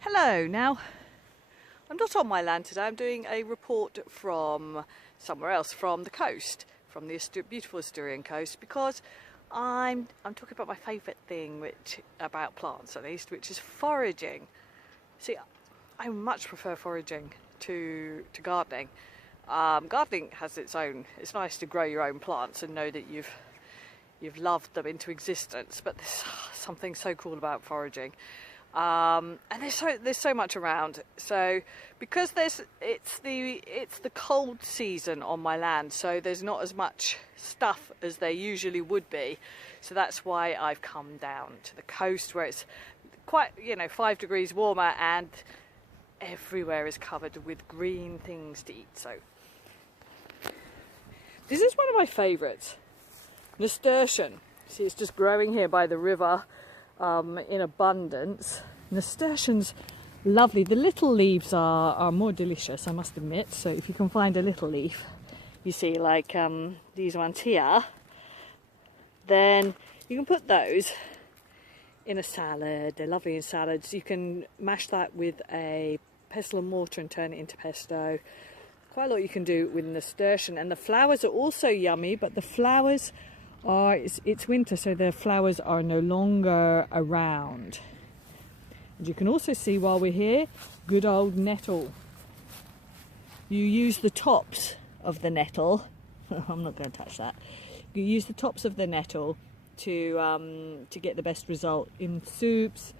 Hello, now I'm not on my land today. I'm doing a report from somewhere else, from the coast, from the beautiful Asturian coast, because I'm talking about my favourite thing about plants at least, which is foraging. See, I much prefer foraging to gardening. Gardening has its own, it's nice to grow your own plants and know that you've loved them into existence, but there's something so cool about foraging. And there's so much around. So because it's the cold season on my land, so there's not as much stuff as there usually would be. So that's why I've come down to the coast where it's quite 5 degrees warmer and everywhere is covered with green things to eat. So this is one of my favourites, nasturtium. See, it's just growing here by the river. In abundance. Nasturtium's lovely. The little leaves are more delicious, I must admit. So if you can find a little leaf, you see, like these ones here, then you can put those in a salad. They're lovely in salads. You can mash that with a pestle and mortar and turn it into pesto. Quite a lot you can do with nasturtium. And the flowers are also yummy, but the flowers it's winter, so the flowers are no longer around. And you can also see, while we're here, good old nettle. You use the tops of the nettle. I'm not going to touch that. You use the tops of the nettle to get the best result in soups.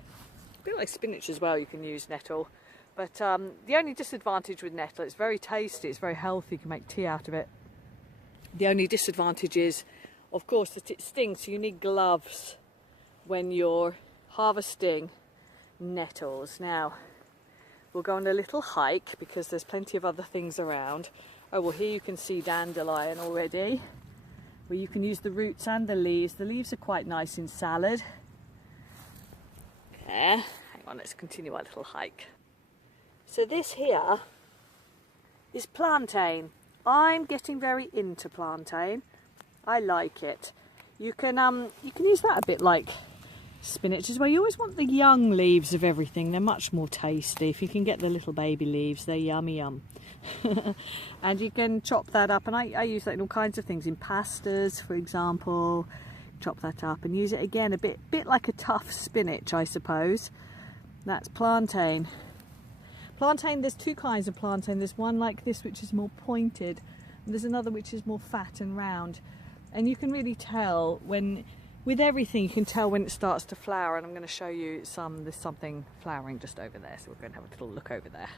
A bit like spinach as well, you can use nettle. But the only disadvantage with nettle, it's very tasty, it's very healthy, you can make tea out of it. The only disadvantage is, of course, that it stings, so you need gloves when you're harvesting nettles. Now, we'll go on a little hike because there's plenty of other things around. Oh, well, here you can see dandelion already, where you can use the roots and the leaves. The leaves are quite nice in salad. Okay, hang on, let's continue our little hike. So this here is plantain. I'm getting very into plantain. I like it. You can use that a bit like spinach as well. You always want the young leaves of everything. They're much more tasty. If you can get the little baby leaves, they're yummy yum. And you can chop that up, and I use that in all kinds of things, in pastas, for example. Chop that up and use it again, a bit like a tough spinach, I suppose. That's plantain. Plantain, there's two kinds of plantain. There's one like this, which is more pointed, and there's another which is more fat and round. And you can really tell with everything, you can tell when it starts to flower. And I'm going to show you there's something flowering just over there. So we're going to have a little look over there.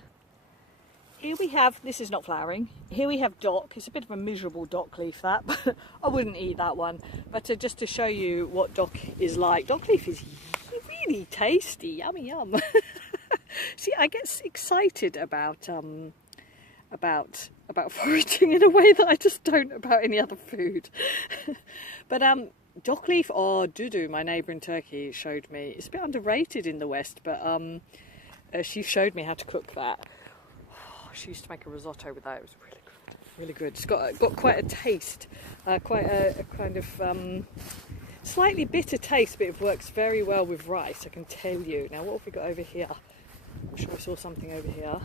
Here we have, this is not flowering. Here we have dock. It's a bit of a miserable dockleaf, that, but I wouldn't eat that one. But just to show you what dock is like. Dockleaf is really tasty, yummy yum. See, I get excited about foraging in a way that I just don't about any other food. But dockleaf, or doo-doo, my neighbour in Turkey showed me. It's a bit underrated in the West, but she showed me how to cook that. Oh, she used to make a risotto with that. It was really good, really good. It's got quite a taste, quite a kind of slightly bitter taste, but it works very well with rice, I can tell you. Now, what have we got over here? I'm sure I saw something over here.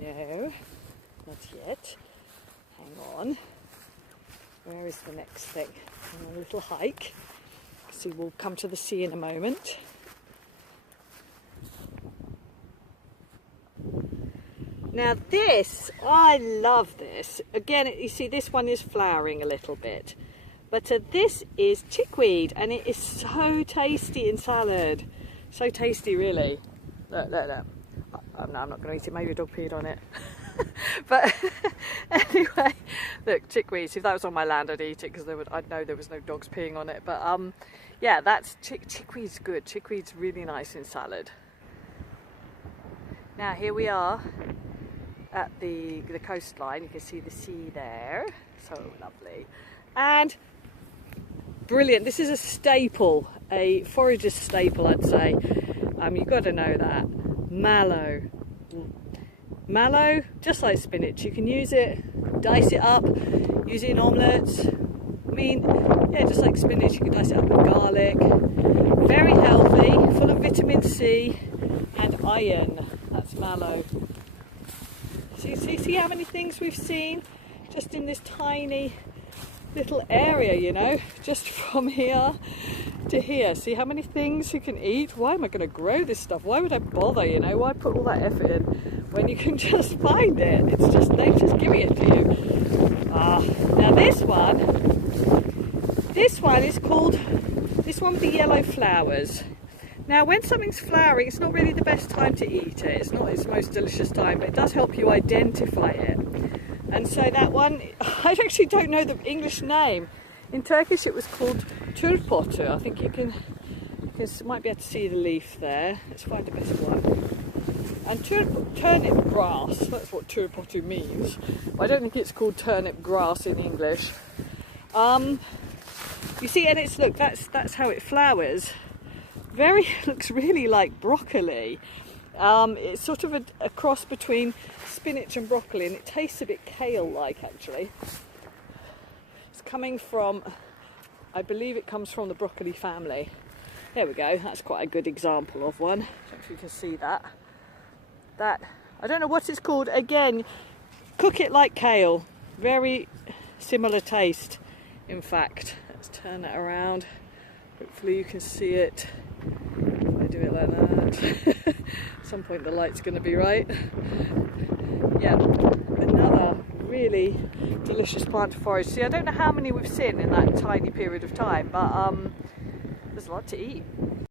No, not yet. Hang on. Where is the next thing? A little hike. See, we'll come to the sea in a moment. Now this, I love this. Again, you see this one is flowering a little bit. But this is chickweed, and it is so tasty in salad. So tasty, really. Look, look, look. No, I'm not going to eat it. Maybe a dog peed on it. But anyway, look, chickweed. If that was on my land, I'd eat it because I'd know there was no dogs peeing on it. But yeah, that's chickweed's good. Chickweed's really nice in salad. Now here we are at the coastline. You can see the sea there. So lovely and brilliant. This is a staple, a forager's staple, I'd say. You've got to know that. Mallow. Mallow, just like spinach, you can use it, dice it up, use it in omelettes. I mean, yeah, just like spinach, you can dice it up with garlic. Very healthy, full of vitamin C, and iron. That's mallow. See how many things we've seen just in this tiny little area, you know, just from here to here. See how many things you can eat? Why am I going to grow this stuff? Why would I bother, you know? Why put all that effort in when you can just find it? It's just nature's giving it to you. Now this one is called, this one with the yellow flowers. Now when something's flowering, it's not really the best time to eat it. It's not its most delicious time, but it does help you identify it. And so that one, I actually don't know the English name. In Turkish it was called turp. I think you might be able to see the leaf there. Let's find a better one. And turnip grass, that's what turp means. I don't think it's called turnip grass in English. You see, and it's, look, that's how it flowers. Looks really like broccoli. It's sort of a cross between spinach and broccoli, and it tastes a bit kale-like actually. It's coming from, I believe it comes from the broccoli family. There we go, that's quite a good example of one. I don't know if you can see that. I don't know what it's called. Again, cook it like kale. Very similar taste, in fact. Let's turn it around. Hopefully you can see it. If I do it like that. At some point the light's going to be right. Yeah, another really delicious plant to forage. See, I don't know how many we've seen in that tiny period of time, but there's a lot to eat.